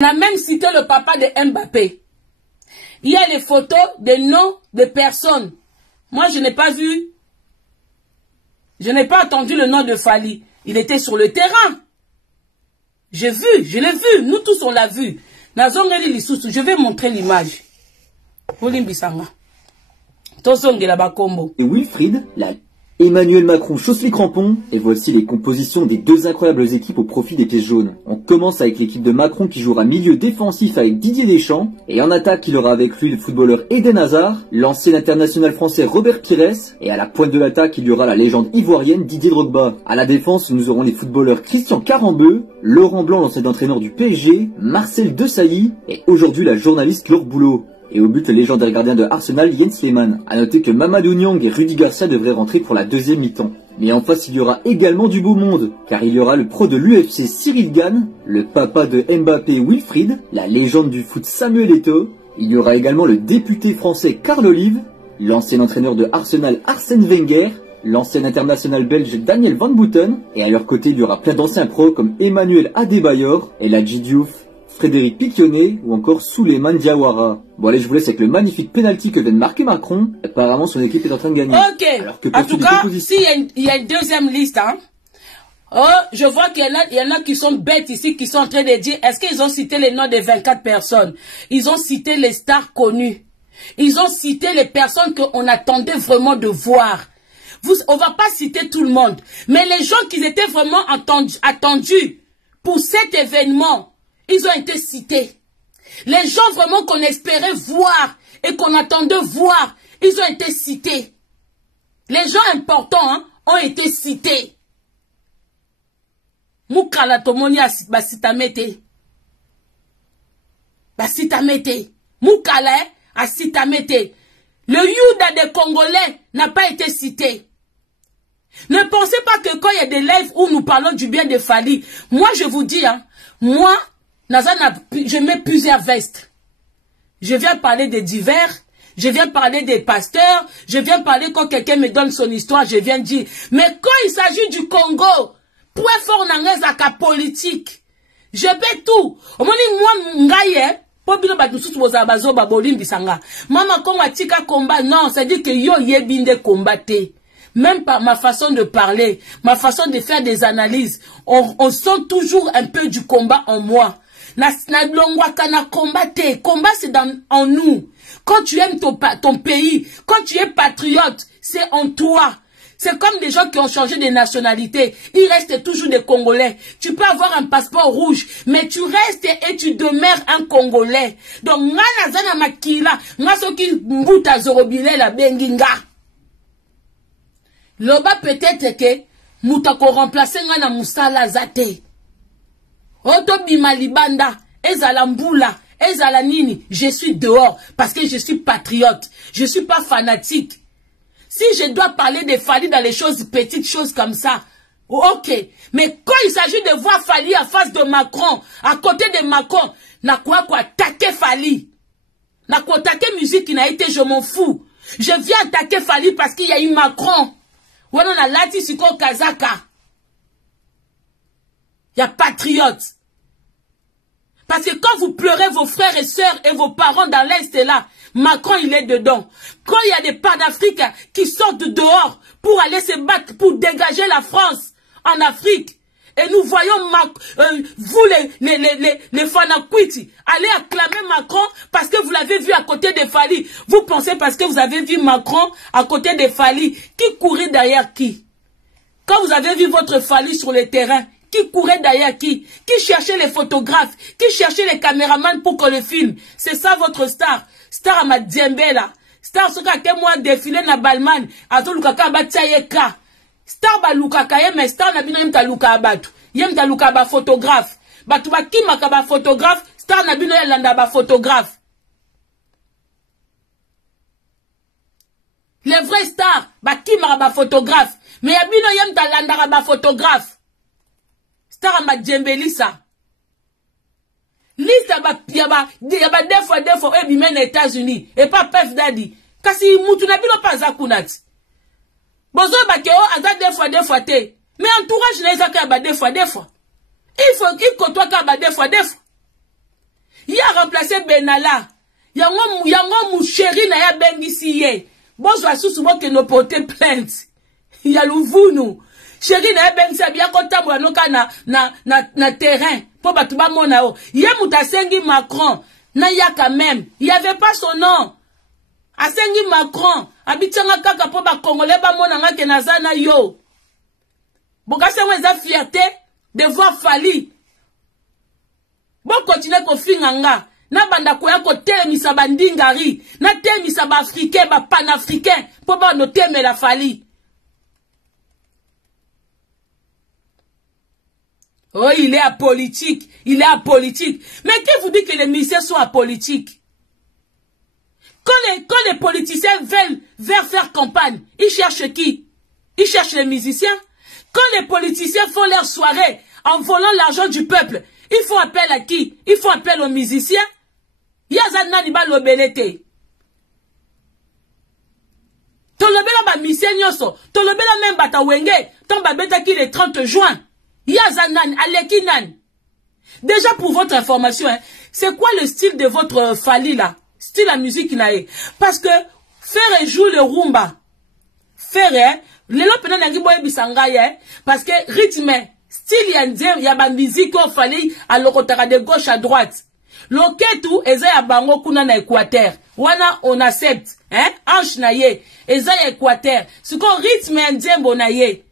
On a même cité le papa de Mbappé. Il y a les photos des noms de personnes. Moi, je n'ai pas vu. Je n'ai pas entendu le nom de Fally. Il était sur le terrain. J'ai vu, je l'ai vu. Nous tous, on l'a vu. Je vais montrer l'image. Et Wilfried, Emmanuel Macron chausse les crampons, et voici les compositions des deux incroyables équipes au profit des pièces jaunes. On commence avec l'équipe de Macron qui jouera milieu défensif avec Didier Deschamps, et en attaque il aura avec lui le footballeur Eden Hazard, l'ancien international français Robert Pires, et à la pointe de l'attaque il y aura la légende ivoirienne Didier Drogba. À la défense nous aurons les footballeurs Christian Carambeu, Laurent Blanc l'ancien entraîneur du PSG, Marcel Desailly, et aujourd'hui la journaliste Laure Boulot. Et au but, le légendaire gardien de Arsenal, Jens Lehmann. A noter que Mamadou Niang et Rudy Garcia devraient rentrer pour la deuxième mi-temps. Mais en face, il y aura également du beau monde, car il y aura le pro de l'UFC Cyril Gane, le papa de Mbappé Wilfried, la légende du foot Samuel Eto'o. Il y aura également le député français Carl Olive, l'ancien entraîneur de Arsenal Arsène Wenger, l'ancien international belge Daniel Van Booten, et à leur côté, il y aura plein d'anciens pros comme Emmanuel Adebayor, Eladji Diouf, Frédéric Piquionnet ou encore Souleymane Diawara. Bon allez, je vous laisse avec le magnifique penalty que vient de marquer Macron. Apparemment son équipe est en train de gagner. Ok, en tout cas, s'il y a une deuxième liste, hein. Oh, je vois qu'il y en a qui sont bêtes ici, qui sont en train de dire, est-ce qu'ils ont cité les noms de 24 personnes? Ils ont cité les stars connues. Ils ont cité les personnes qu'on attendait vraiment de voir. On va pas citer tout le monde, mais les gens qui étaient vraiment attendus pour cet événement, ils ont été cités. Les gens vraiment qu'on espérait voir et qu'on attendait voir, ils ont été cités. Les gens importants, hein, ont été cités. Moukala tomoni basitamete. Basitamete. Moukala asitamete. Le Youda des Congolais n'a pas été cité. Ne pensez pas que quand il y a des lives où nous parlons du bien de Fally, moi je vous dis, hein, moi, je mets plusieurs vestes. Je viens parler des divers, je viens parler des pasteurs, je viens parler quand quelqu'un me donne son histoire, je viens dire. Mais quand il s'agit du Congo, pour fort n'angezaka politique, je vais tout. Au moment où moi, ngaye, pobino batusutu bozabazo babolim bisanga. Mama konga tika combat, non, ça dit que yo yebinde combatté. Même par ma façon de parler, ma façon de faire des analyses, on sent toujours un peu du combat en moi. Combat c'est en nous. Quand tu aimes ton pays, quand tu es patriote, c'est en toi. C'est comme des gens qui ont changé de nationalité. Ils restent toujours des Congolais. Tu peux avoir un passeport rouge, mais tu restes et tu demeures un Congolais. Donc, nga zana makila, nga soki mbuta zorobile la benginga. Loba peut-être que moutako remplacer nga na musala zate. Oto bimalibanda, ezala mbula, ezala nini, je suis dehors parce que je suis patriote. Je suis pas fanatique. Si je dois parler de Fally dans les choses, petites choses comme ça, ok. Mais quand il s'agit de voir Fally en face de Macron, à côté de Macron, n'a quoi attaquer Fally. N'a quoi attaquer musique qui n'a été, je m'en fous. Je viens attaquer Fally parce qu'il y a eu Macron. Ou on a Lati Siko Kazaka. Il y a patriote. Parce que quand vous pleurez vos frères et sœurs et vos parents dans l'Est là, Macron il est dedans. Quand il y a des panafricains qui sortent dehors pour aller se battre, pour dégager la France en Afrique, et nous voyons vous les fanakwiti, allez acclamer Macron parce que vous l'avez vu à côté de Fally. Vous pensez parce que vous avez vu Macron à côté de Fally, qui courait derrière qui? Quand vous avez vu votre Fally sur le terrain, qui courait derrière qui? Qui cherchait les photographes? Qui cherchait les caméramans pour qu'on le filme? C'est ça votre star. Star à ma djembe là. Star ce qu'a moi défilé na Balman. Ato lukaka batayeka. Star ba lukaka ye mais star na bino yem ta luka abatu. Yem ta luka ba photographe. Batu ba kimaka ba photographe. Star na bino yelanda ba photographe. Les vrais stars ba kimaka ba photographe. Mais ya bino yem ta landa ba photographe. Star ma djembelisa. Liste yaba deux fois et bimene États-Unis et pas Pef Daddy. Kasi mutu na bino pas zakunati. Bozo ba ke o aza deux fois te. Mais entourage na ezaka ba deux fois. Il faut qu'il côtoie ka ba deux fois. remplacer Benalla. Yango mou chéri na ya bengisi ye. Bonjour sous moi que nous porter plainte. Ya louvunu. Chéri na ya bengisi bien kontambo anoka na terrain. Po batuba mona o. Ye mutasengi Macron. Na ya quand même. Il y avait pas son nom. Asengi Macron. Abitanga kaka po ba Congolais ba mona nga ke nazana yo. Bokase weza fierté de voir Fali. Bon continuer ko finganga. Na banda koya ko telemisa bandingari. Na telemisa ba africain ba panafricain. Po ba no teme la Fali. Oh, il est apolitique. Il est apolitique. Mais qui vous dit que les musiciens sont apolitiques? Quand les politiciens veulent faire campagne, ils cherchent qui? Ils cherchent les musiciens. Quand les politiciens font leur soirée en volant l'argent du peuple, ils font appel à qui? Ils font appel aux musiciens. Yazana ni ba lobelete. Tolobela ba musicien nyoso. Tolobela même bata wenge. Ton babeta qui le 30 juin. Yazanan, Alekinan. Déjà pour votre information, hein, c'est quoi le style de votre Fali là? Style la musique nae. Parce que Ferre joue le rumba. Ferre, lelo pena nangi boye bisanga ye, parce que rythme, style yanzem, yaba musique au Fali à l'okotara de gauche à droite. Loketu eza ya bango kuna na Équateur. Wana on accepte, hein? Ange na ye, eza ya Équateur. Ce qu'on rythme yanzembo na ye.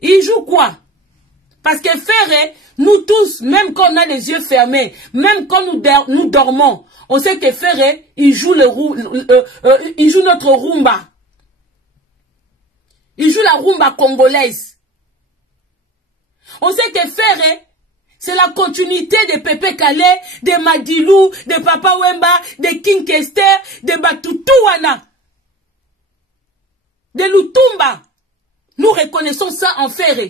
Il joue quoi? Parce que Ferre, nous tous, même quand on a les yeux fermés, même quand nous dormons, on sait que Ferre, il joue il joue notre rumba. Il joue la rumba congolaise. On sait que Ferre, c'est la continuité de Pepe Calais, de Madilou, de Papa Wemba, de King Kester, de Batutouana, de Lutumba. Nous reconnaissons ça en Ferre.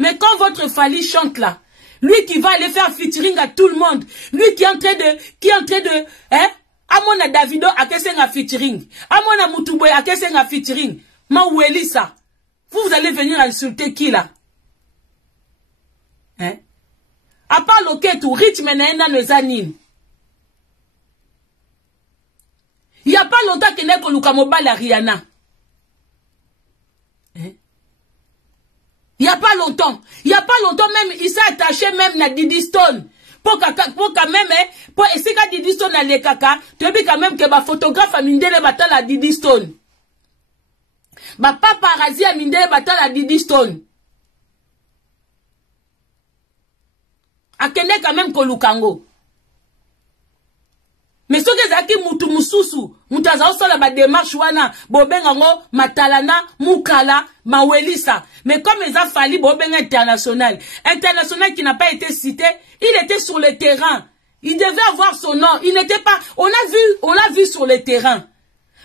Mais quand votre Fali chante là, lui qui va aller faire featuring à tout le monde, lui qui est en train de, hein, Amona Davido a kesenga featuring, Amona Mutuboy a kesenga featuring, ma oueli ça. Vous allez venir insulter qui là? Hein? À part Loketu, rythme na nezanine. Il n'y a pas longtemps que n'est Luka Mobile à Rihanna. Il n'y a pas longtemps. Il n'y a pas longtemps même, il s'est attaché même à Didi Stone. Pour quand même, pour essayer que Didi Stone a les caca, tu dis quand même que ma photographe a mindé les batailles à Didi Stone. Ma paparazzi a mindé les batailles à Didi Stone. A kende quand même Kolukango. Mais ce que zaki mutu mususu, mutaza osola ba démarche wana, bobengango, matalana, mukala, mawelisa. Mais comme ils ont fallu bobenga international, international qui n'a pas été cité, il était sur le terrain. Il devait avoir son nom. Il n'était pas, on l'a vu sur le terrain.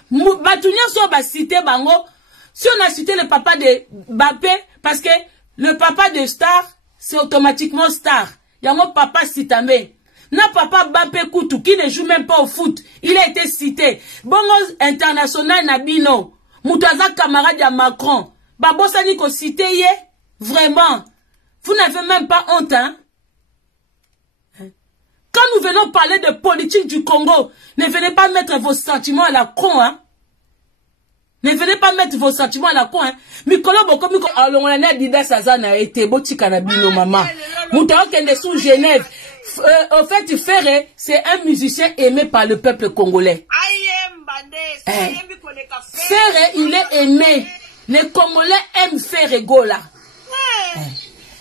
Batounia so ba cité bango, si on a cité le papa de Bappé, parce que le papa de Star, c'est automatiquement Star. Yango papa citame. Na papa Bappé Koutou, qui ne joue même pas au foot, il a été cité. Bongo international Nabino, Moutaza camarade à Macron, Babosa Niko cité yé, vraiment. Vous n'avez même pas honte, hein? Quand nous venons parler de politique du Congo, ne venez pas mettre vos sentiments à la con, hein? Ne venez pas mettre vos sentiments à la con, hein? Mikolo boko miko alongolane dida sazana ete botika na bino mama. Moutawa kende sous Genève. En fait, Ferre, c'est un musicien aimé par le peuple congolais. Ferre, il est aimé. Les Congolais aiment Ferre Gola.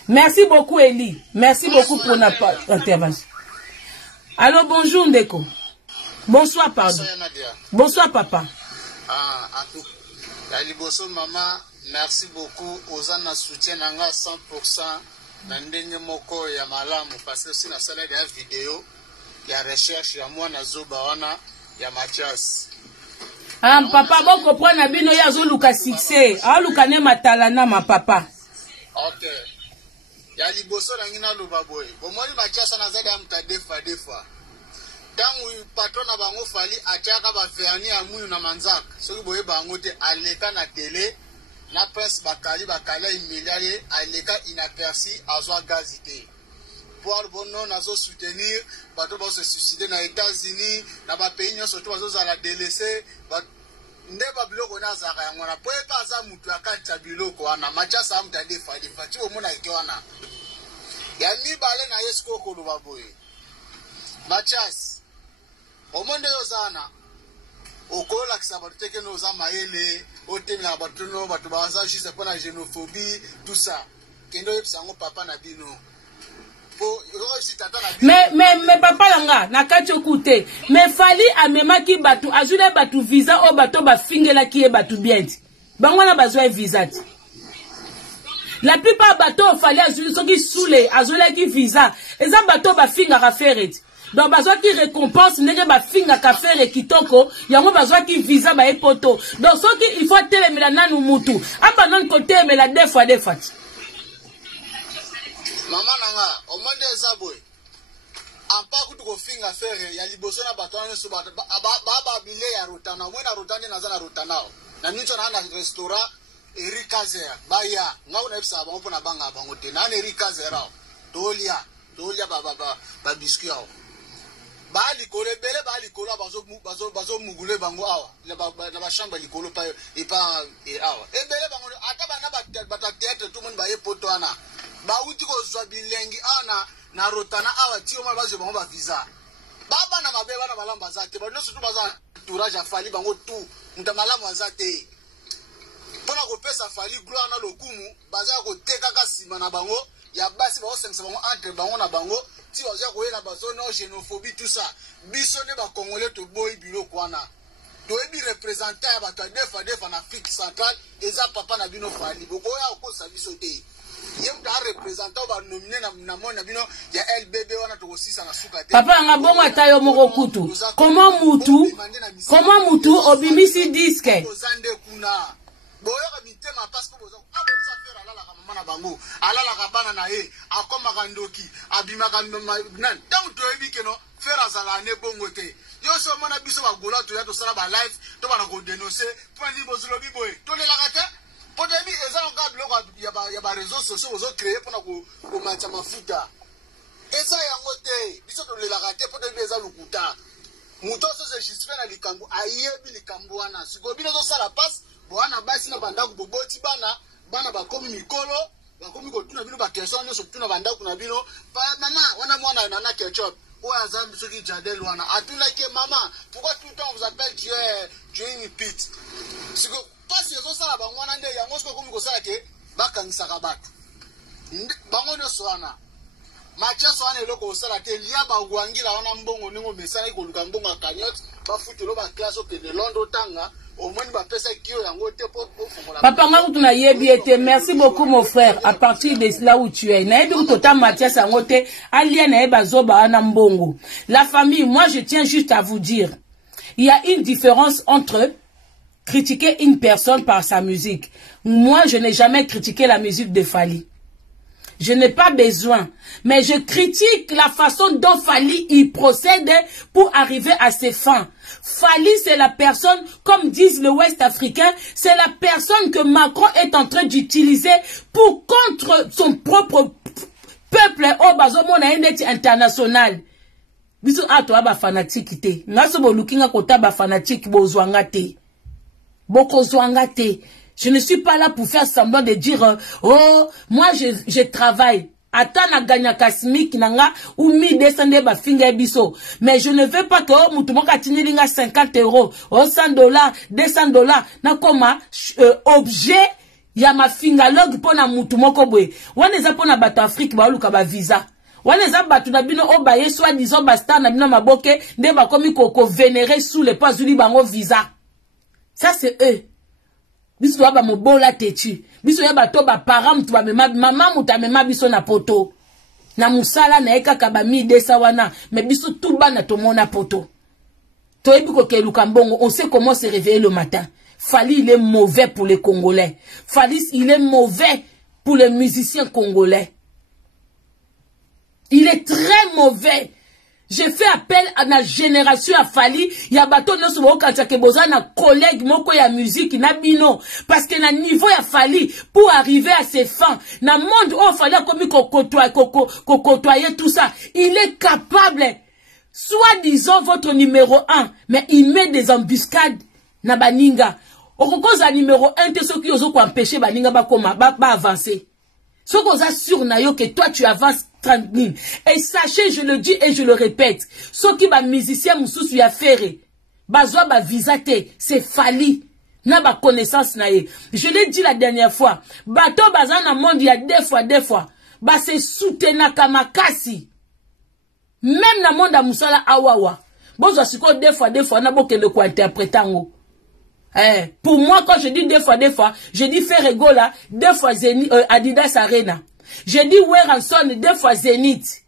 Merci beaucoup, Eli. Merci beaucoup pour notre intervention. Allô, bonjour, Ndeko. Bonsoir, pardon. Bonsoir, papa. Maman, merci beaucoup. Aux ans soutien 100%. Nandenge moko ya malamu parce que si na sala ya vidéo ya recherche ya mwana zoba wana ya Mathias. Ah papa boko prendre bino ya zo luka succès. Ah luka ne matalana ma papa. OK. Ya liboso na ngina loba boy. Bomoli Mathias na zada amta defa. Tangu patron na bango Fali atiaka ba verni ya muyu na manzaka. Soki boye bango te aleka na télé. La presse bakali immédiatement aleka inaperçu azwa gazité pouvoir bonno nazo soutenir bato ba se suicider na États-Unis na ba pays nyonso to bazo za délaisser ba nde ba biloko na zaka yango na po pa za mutu akati biloko wana Mathias amta defa ti omona ike wana ya mibale na yesko ko lo baboye Mathias omonde yozana okola kisaba teke no za mayele otemela bato no bato baza juste pour la xénophobie tout ça kendo yepsango papa na bino. Mais papa langa na kati okute mais fali amemaki batu azule batu visa o bato ba fingela ki e batu bienti bangwana bazwa visa ti la plupart bato fali azule soki soule azule ki visa eza bato ba finga ka feret donc bazwa ki récompense ndenge ba finga ka fere kitoko yango bazwa ki visa ba epoto donc soki il faut telemela nanu mutu amba non côté mela deux fois Mama nanga, omonde ezabwe. Ampa kutu ko finga fere ya liboso na bato na so ba bile ya rotana, mwena rotane na zana rotanao. Na nicho na restaurant Erikazer, baya, ngau na epsa ba mpo na banga bango te. Na Erikazer. Dolia ba biscuit awo. Ba likolo bele ba likolo bazo mugule bango awa. Na ba shamba likolo pa epa awa. Ebele bango ata bana ba théâtre tout monde ba yepoto ana. Ba uti ko zwa bilengi ana na rotana awa ti o ma bazo bango ba visa. Baba na mabe bana malamba zate ba no sutu baza tourage afali bango tout mutamalamba zate. Pona ko pesa fali gloire na lokumu baza ko teka ka sima na bango ya basi ba osemsa bango entre bango na bango ti baza ko yela bazo no xénophobie tout ça biso ne ba congolais to boy bilo kwana to ebi représentant ya bato defa na Afrique centrale eza papa na bino fali boko ya ko sa biso te yemta représentant ba nominé na mona bino ya LBB wana to kosisa na suka te papa nga bongo atayo moko kutu comment mutu obimisi disque ozande kuna boyoka mitema parce que boza abonsa faire alala ka mama na bango alala ka bana na ye akoma ka ndoki abimaka nan tant to ebike no faire azala ne bongo te yo so mona biso ba gola to ya to sala ba live to bana ko dénoncer point di bozolo biboy to le la kata potebi eza nga biloko ya ba réseaux sociaux bozo créer pona ko matcha mafuta eza yango te biso to le la kata potebi eza lukuta muto so se justifie na likambo ayebi likambo wana siko bino zo sala passe bwana basi na bandaku boboti bana bakomi mikolo bakomi ko tuna bino ba question nyo so tuna bandaku na bino mama wana mwana na ketchup o azambi soki jadel wana atuna ke mama pourquoi tout le temps on vous appelle tu es une pute siko pasi zo sala bangwana nde yango siko komi ko sala ke bakangisa ka batu bango no swana Mathias wana eloko osala te lia bagwangila wana mbongo ningo mesana ikoluka mbongo akanyot bafutelo ba classe okende Londres tanga. Papa Ngakutuna yebiete, merci beaucoup mon frère, à partir de là où tu es. La famille, moi je tiens juste à vous dire, il y a une différence entre critiquer une personne par sa musique. Moi je n'ai jamais critiqué la musique de Fally. Je n'ai pas besoin. Mais je critique la façon dont Fally il procède pour arriver à ses fins. Fally, c'est la personne, comme disent le Ouest africain, c'est la personne que Macron est en train d'utiliser pour contre son propre peuple au bazomona international. Biso ato aba fanatique te. Ngaso bo lookinga kota ba fanatique bo zwanga te. Boko zwanga te. Je ne suis pas là pour faire semblant de dire oh moi je travaille. Atana gagna kasmik nanga ou 1200 ba finga biso. Mais je ne veux pas que oh mutu moka tinilinga 50 €, oh $100, $200 na koma objet ya ma finga log pona mutu moko bwe. Waneza pona bato Afrique ba luka ba visa. Waneza batu na bino o ba yeswa disons ba star na bino maboke nde ba komi ko vénérer sous les pas zuli bango visa. Ça c'est eux. Biso ba mobola tetu. Biso ya bato ba para mutu ba mema mama muta mema biso na poto. Na musala na eka ka ba 1200 wana, mais biso tout bana to mona poto. To ebi ko ke lukambongo, on sait comment se réveiller le matin. Fally il est mauvais pour les Congolais. Fally il est mauvais pour les musiciens congolais. Il est très mauvais. J'ai fait appel à la génération à Fali, ya bato no so kancha ke boza na collègue moko ya musique na bino parce que na niveau ya Fali pour arriver à ses fins, na monde où Fali a commis côtoyer tout ça, il est capable, soi-disant votre numéro 1, mais il met des embuscades na baninga. Okokoza numéro 1 te ceux qui osent empêcher baninga ba avancer. Ce qu'on a sûr que toi tu avances tranquille. Et sachez, je le dis et je le répète, ceux qui ba musicien moussous ya ferré, bazwa ba visate, c'est Fali. Na ba connaissance na ye. Je l'ai dit la dernière fois, bato bazan na monde ya deux fois, ba se soutena kamakasi. Même na monde a musala awawa. Bonzo siko deux fois, na boke le quoi interprétango. Pour moi, quand je dis deux fois, je dis Ferregola, 2 fois Adidas Arena. Je dis Weranson, 2 fois Zénith.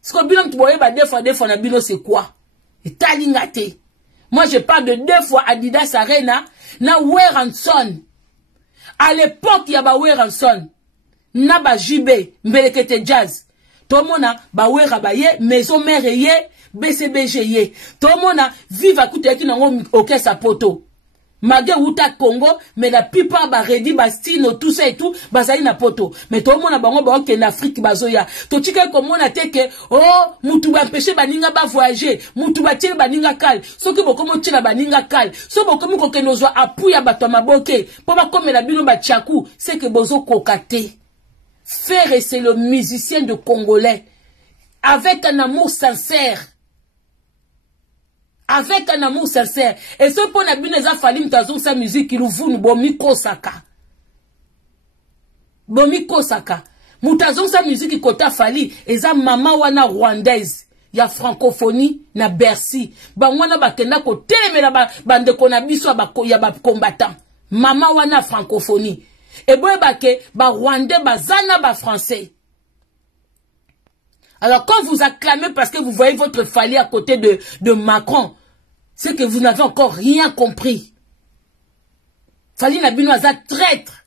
Ce que bilan tu vois, 2 fois, Nabilo, c'est quoi? Et Talingate. Moi, je parle de 2 fois Adidas Arena, na Weranson. À l'époque, il y a ba Weranson. Na ba JB, Mbelekete Jazz. Tout le monde a ba Werabaye, Maison Mère ye, BCBG ye. Tout le monde a vive à côté qui n'a aucun sapoto. Magé Outa Congo, mais la plupart ba Redi, Bastino, tout ça et tout, bazali na poto. Mais tout le monde a bango ba en Afrique bazoya. To tika comme on a teke, oh, mutu ba empêcher baninga ba voyager, mutu ba tirer baninga kal. So ki boko mo tira baninga kal. So boko mo koke nozo apuya bato maboke. Po ba comme la bino ba tchakou, c'est que bozo kokate. Ferré, c'est le musicien de Congolais. Avec un amour sincère. Avec un amour sincère. Et ce pour la bine a fallu m'tazou sa musique il ouvre bomi kosaka. Bomi kosaka. M'tazou sa musique kota fali eza mama wana rwandaise. Ya francophonie na Bercy. Ba wana bakenda ko telemela ba bande kona biso ya ba combattant. Mama wana francophonie. Et boye bake ba rwandais ba zana ba français. Alors quand vous acclamez parce que vous voyez votre Fali à côté de Macron, c'est que vous n'avez encore rien compris. Fali Nabino Aza traître.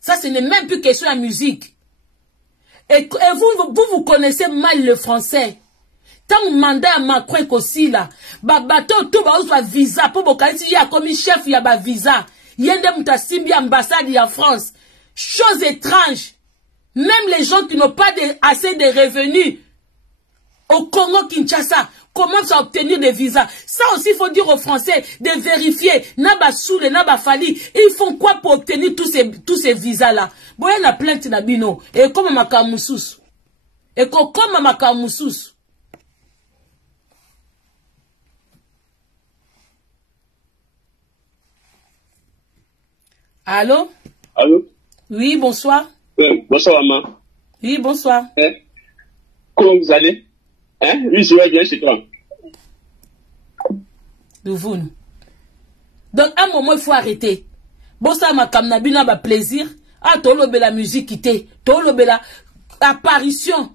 Ça, ce n'est même plus question de musique. Et vous connaissez mal le français. Tant mandat à Macron aussi là, bateau tout ba visa pour bokalisi ya comme chef ya ba visa. Yende mutasimbi ambassade ya France. Chose étrange. Même les gens qui n'ont pas assez de revenus au Congo Kinshasa commencent à obtenir des visas. Ça aussi, il faut dire aux Français de vérifier. Naba Soule, Naba Fali, ils font quoi pour obtenir tous ces visas-là? Bon, il y a la plainte d'Abino. Et comme Makamoussous. Et comme Makamoussous. Allô? Allô? Oui, bonsoir. Bonsoir, maman. Oui, bonsoir. Comment vous allez? Oui, je vais bien chez toi. De vous. Donc, à un moment, il faut arrêter. Bon, ça m'a comme Nabina, bah, plaisir. Ah, tolobe la musique quittée. Tolobe la apparition.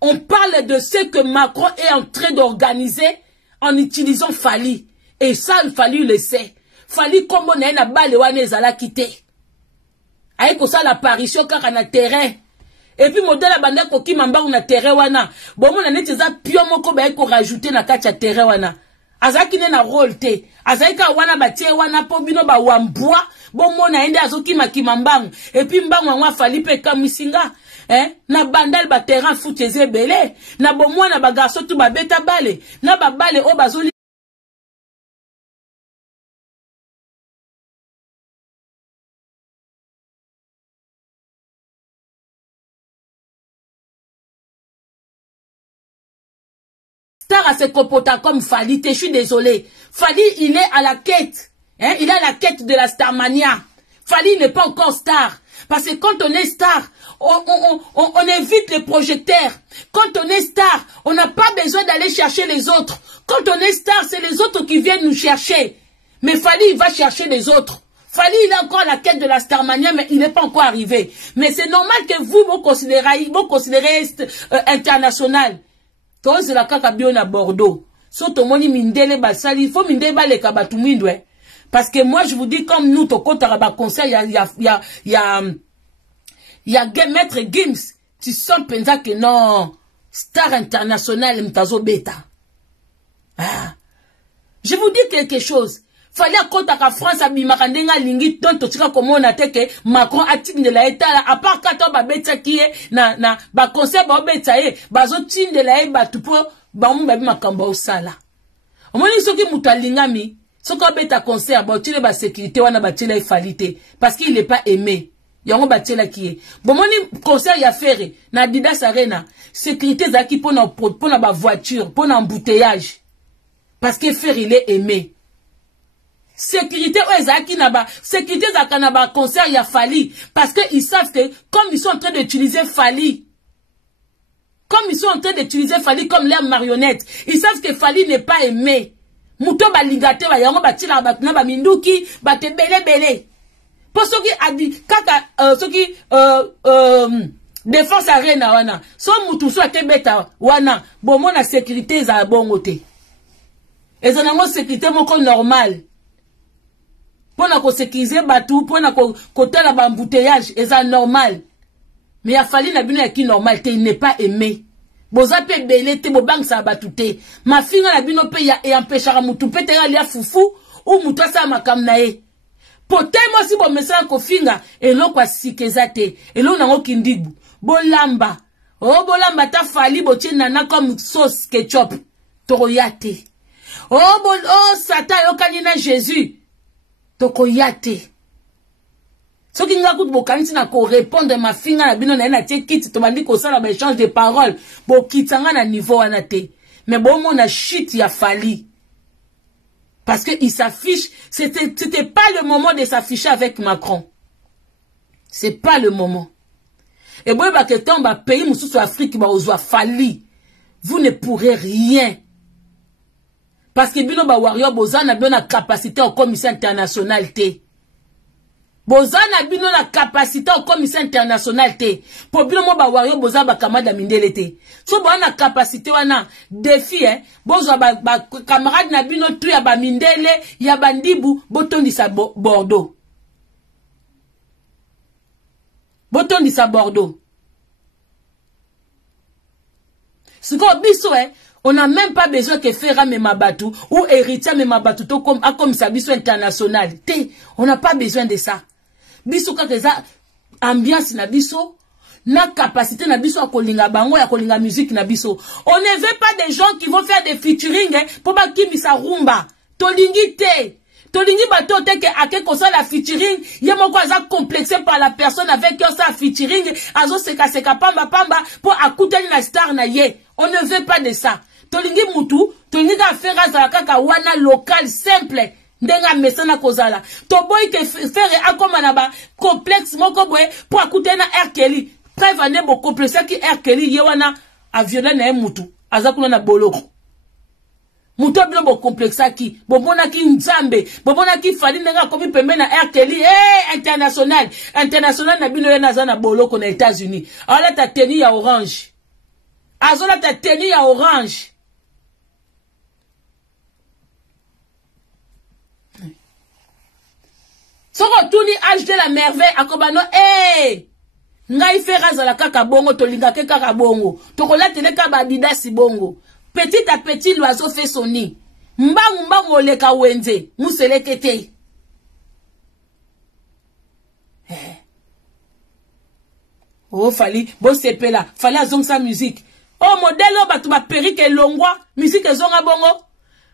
On parle de ce que Macron est en train d'organiser en utilisant Fali. Et ça, il Fali le sait. Fali, comme on a une balle, on est à la quitter. Avec ça, l'apparition, car on a terrain. Et puis, modèle à bande, koki mamba, on a terrain, wana. Bon, on a net, ça, pio, moko, ba, ko rajouter na kacha terrain, wana. Azaki ne na rôle te. Azaki ka wana batie wana po bino ba wambua. Bon, on a ende azoki makimambang. Et puis, mbang, wana Fali pe kamisinga. Na bandal ba terrain fouteze belé. Na bon, moi, na ba garçon, tout ba beta bale. Na ba bale, o bazoli. À se comporter comme Fali, je suis désolé. Fali, il est à la quête. Il est à la quête de la Starmania. Fali n'est pas encore star. Parce que quand on est star, on évite les projecteurs. Quand on est star, on n'a pas besoin d'aller chercher les autres. Quand on est star, c'est les autres qui viennent nous chercher. Mais Fali, il va chercher les autres. Fali, il est encore à la quête de la Starmania, mais il n'est pas encore arrivé. Mais c'est normal que vous considérez international. C'est la kaka bio na Bordeaux. Soto moni mindele basali, il faut mindele ba le kabatu mindwe. Parce que moi je vous dis comme nous to kota ba conseil il y a Maître Gims, tu sens pensa que non. star international mtazo beta. Ah. Je vous dis quelque chose. Fallait à côté à France à bimakandenga lingi tonto tika komona teke Macron a tine de la état à part kato ba beta qui est na ba conseil ba beta bazo tine de la ba tupo ba mba bimakamba osala. Omoni soki mutalingami soki beta conseil ba tile ba sécurité wana ba tile ifalité parce qu'il n'est pas aimé. Yango ba tile qui est. Bon moni conseil ya faire na Adidas Arena sécurité zaki pona ba voiture pona embouteillage parce que faire il est aimé. Sécurité sécurité zakanaba concert ya Fali parce que ils savent que comme ils sont en train d'utiliser Fali comme leur marionnette, ils savent que Fali n'est pas aimé. Muto balingate ba yango batila batuna ba minduki bate bele pour ceux qui a dit kaka ceux qui défense Arena wana so mutu so atebeta wana bomona sécurité za bongote ezanango sécurité moko normal. Pour na sécuriser batou, pour na kotala ba embouteillage, c'est normal. Mais il a fallu na bino ya ki normal, il n'est pas aimé. Boza pe belé te bo bang sa batouté. Ma fille na bino pe ya et empêchera mutu pe te ya foufou ou mutu sa makam na e. Potemo si bo mesa ko finga et lo kwa sikezate et lo nango kindibu. Bolamba. Oh bolamba ta fali bo tie nana comme sauce ketchup. Toroyate. Oh sata yo kanina Jésus. Toko yate. So ki nga kout bo kanisi na ko répondre ma finga na bino na tie kit to bandi ko sala ba échange de paroles bo kitanga na niveau wana te. Mais bon mon na shit ya Fali. Parce que il s'affiche, c'était pas le moment de s'afficher avec Macron. C'est pas le moment. Et bon ba que tomba pays mususu Afrique ba ozwa Fali. Vous ne pourrez rien. Parce que bino ba warrior bozana bino na capacité au commissaire international te. Bozana bino na capacité au commissaire international te. Pour bino mo ba warrior bozana ba kamada mindele te. So bo na capacité wana défi bozo ba camarade na bino tu ya ba mindele ya bandibu botondisa Bordeaux. Botondisa Bordeaux. Siko biso on n'a même pas besoin que Ferra Memabatou ou Héritier Memabatou comme ça biso international. On n'a pas besoin de ça. Biso quand ça ambiance na biso, na capacité na biso à kolinga bango ya kolinga musique na biso. On ne veut pas des gens qui vont faire des featuring pour ba kimisa rumba. Tolingi te. Tolingi bato te ke ake kosa la featuring, yemoko aza complexé par la personne avec qui on sa featuring, azo seka pamba pour akuteli la star na ye. On ne veut pas de ça. Tolingi mutu, tolingi ka fera za kaka wana local simple, ndenga mesana kozala. To boy ke faire akoma ba complexe moko boy pour akuteli na R. Kelly. Prévane bo complexe ki R. Kelly ye wana avioner na mutu, azakuna na boloko. Mutu bino bo complexe ki, bomona ki nzambe, bomona ki Fali ndenga komi pembe na R. Kelly, international na bino yana za na boloko na États-Unis. Alors ta tenue ya orange. Azola ta tenue ya orange. Soko tuni âge de la merveille akobano ngai fera za la kaka bongo tolinga ke kaka bongo tokola tele ka ba Adidas bongo petit à petit l'oiseau fait son nid mbangu leka wenze muselekete oh Fali bo sepela Fali azong sa musique oh modèle batu ba perike longwa musique ezonga bongo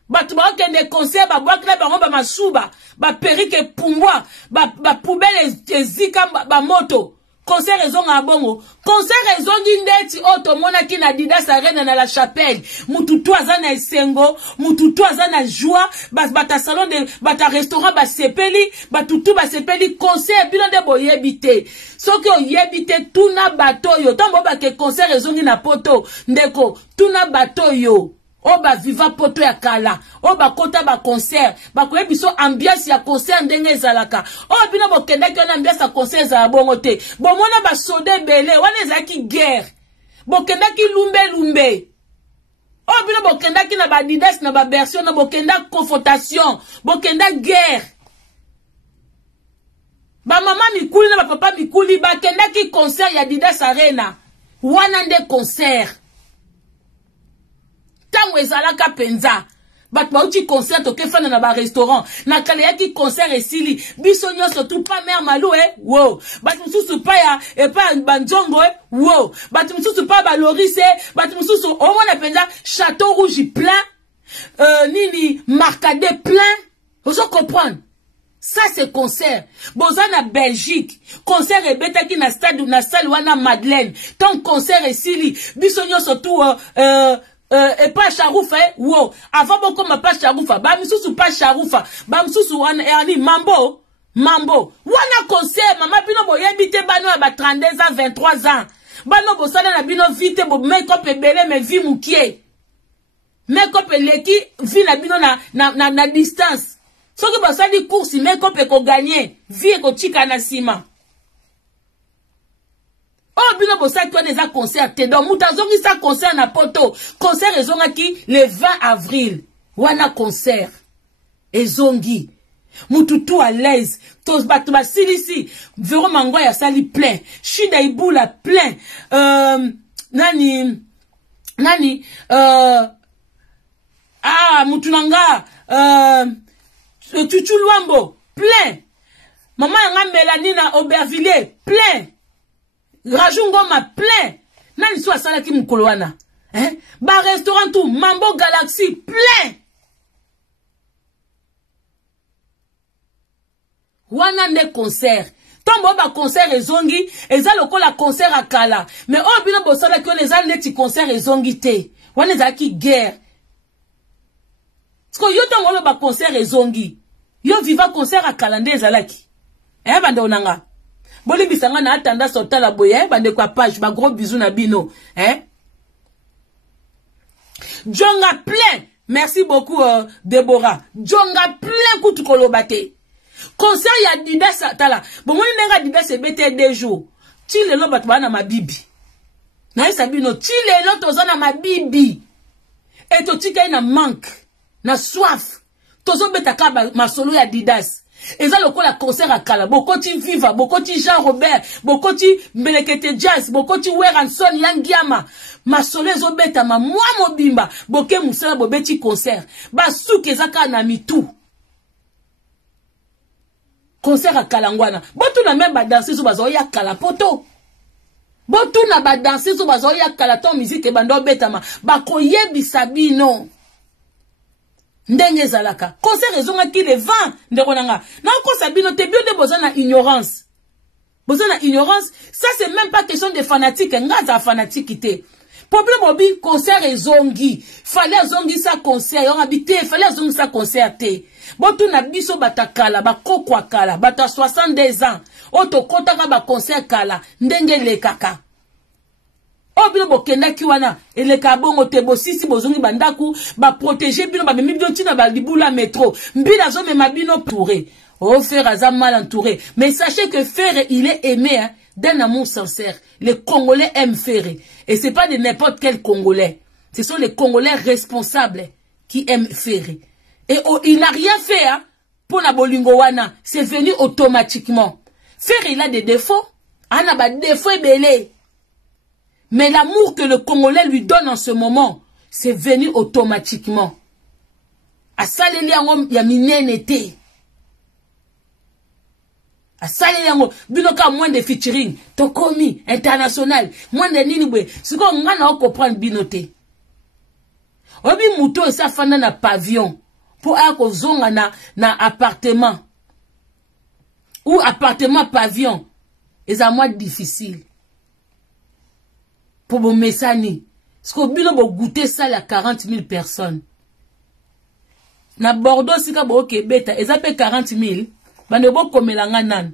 batu ba okende concert ba boakla bango ba masuba ba perike pungwa ba poubelle ezika ba moto concert ezonga bongo concert ezongi ndeti oto mona ki na Adidas Arena na la Chapelle mututu azana esengo mututu azana joie bata salon de bata restaurant ba sepeli batutu ba sepeli concert bino de boyebite soki oyebite tuna bato yo tambo ba ke concert ezongi na poto ndeko tuna bato yo Oba viva poto ya kala, oba kota ba concert, ba koye biso ambiance ya concert ndenge ezalaka. Oh bino bokenda ki wana ambiance ya concert ezala bongo te. Bomona ba sode bele, wana ezalaki guerre. Bokenda ki lumbe. Oh bino bokenda ki na ba Adidas na ba version na bokenda confrontation, bokenda guerre. Ba mama mikuli na ba papa mikuli ba kenda ki concert ya Adidas Arena. Wana nde concert. tango ezalaka penza bat bauti concert toke fana na ba restaurant na kale yaki concert esili biso nyonso tout pas mère malou wow bat mususu pa ya e pa banjongo wow bat mususu pa ba lorise bat mususu au moins penza Château Rouge plein nini Marcadet plein vous comprendre. Ça c'est concert. Boza na Belgique. Concert ebetaki na stade na salle wana Madeleine. Ton concert esili. Bisonyo surtout et pas Charoufa wow. Avant boko ma pas Charoufa. Ba misusu pas Charoufa. Ba misusu wana erni Mambo. Wana concert mama bino boyebi te bano ba 32 ans 23 ans. Bano bosala na bino vite bo make-up ebele mais vi mukie. Make-up eleki vi na bino na distance. Ce que vous avez dit course, mais qu'on peut gagner, vie et qu'on tika na sima. Oh, bino bossa qui on les a concerté. Donc, moutazongi sa concert na poto. Concert ezonga qui le 20 avril. Wana concert. Ezongi. Moututu à l'aise. Tos batba silisi. Vero mango ya sali plein. Shida ibula plein. Nani. Moutunanga. Tutu Luambo, plein. Maman yanga Mélanie na Aubervilliers, plein. Rajungoma, plein. Nani soit sala ki mukoloana. Ba restaurant tout, Mambo Galaxy, plein. Wana ne concert. Tombo ba concert ezongi, eza lokola concert akala. Mais oh bino bosala ki on eza neti concert ezongi te. Wana eza ki guerre. Parce que yo tangolo ba concert ezongi. Yo viva concert à calendrier ezalaki. Bande onanga. Boli bisanga na atanda sota la boye, bande kwa page, ba gros bisous na bino. Djonga plein. Merci beaucoup Deborah. Djonga plein kutu kolobate. Concert ya Didas tala. Bon moni nenga Didas ebete 2 jours. Ti lelo batba na mabibi. Na isabino ti lelo tozana mabibi. Et to tika na manque. Na soif. Tozo betaka masolo ya Didas. Eza lokola concert akala. Bokoti Viva, bokoti Jean Robert, bokoti Mbelekete Jazz, bokoti Weranson Yangiama. Masolo ezo beta ma mwa mobimba. Boke musala bobeti concert. Basuki ezaka na mitu. Concert akala ngwana. Botu na même ba danser zo bazo ya kala poto. Botu na ba danser zo bazo ya kala ton musique e bando betama. Bakoyebi sabino. Ndenge zalaka. Concert ezonga ki le 20 ndekonanga. Na ko sabino te bio de bozana ignorance. Bozana ignorance, ça c'est même pas question de fanatique, ngaza fanatique te. Problème obi concert ezongi. Fallait zongi sa concert, on habité, fallait zongi sa concert te. Botu na biso batakala, bakokwa kala, bata 62 ans. Oto kotaka ba concert kala, ndenge le kaka. Bino bokenda kiwana eleka bongo te bosisi bozongi bandaku ba protéger bino ba memi bino tina ba libula métro mbila zo mema bino touré faire aza mal entouré mais sachez que Ferré il est aimé d'un amour sincère. Les Congolais aiment Ferré et c'est pas de n'importe quel Congolais, ce sont les Congolais responsables qui aiment Ferré et il n'a rien fait pour la bolingo wana, c'est venu automatiquement. Ferré il a des défauts, ana ba défauts belé. Mais l'amour que le Congolais lui donne en ce moment, c'est venu automatiquement. A saleli yango ya minene te. A saleli yango binoka moins de featuring, tokomi international, moins de nini bwe. Siko ngana o comprendre binote. Obi muto esa fanda na pavillon pour ako zonga na appartement. Ou appartement pavillon. Eza moins difficile. Pour mon messani. Parce que bino bo goûter ça à 40 000 personnes. Na Bordeaux sika bo kebeta, eza pe 40 000. Bande bo komelanga nan.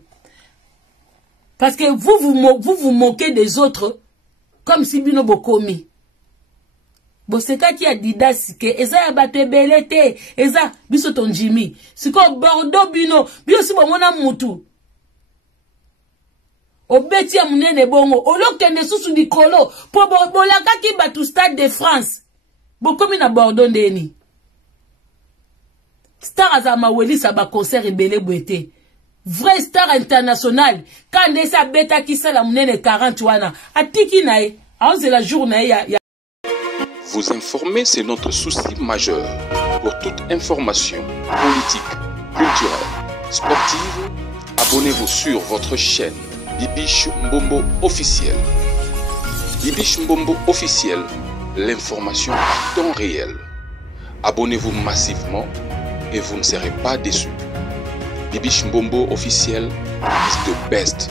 Parce que vous moquez des autres comme si bino bo komi. Bo seka ki a Didas ke eza ya bato belete, eza biso ton Jimmy. Siko Bordeaux bino si bo mona mutu. Obeti ya munene bongo olokende susu dikolo po bolaka ki batu Stade de France bokomi na Bordeaux ndeni star azama weli sa ba concert ebele bwete vrai star international kande sa beta ki sala munene 40 wana atiki nae aonze la journée ya Vous informer, c'est notre souci majeur. Pour toute information politique, culturelle, sportive, abonnez-vous sur votre chaîne Bibiche Mbombo officiel. Bibiche Mbombo officiel, l'information à temps réel. Abonnez-vous massivement et vous ne serez pas déçus. Bibiche Mbombo officiel is the best.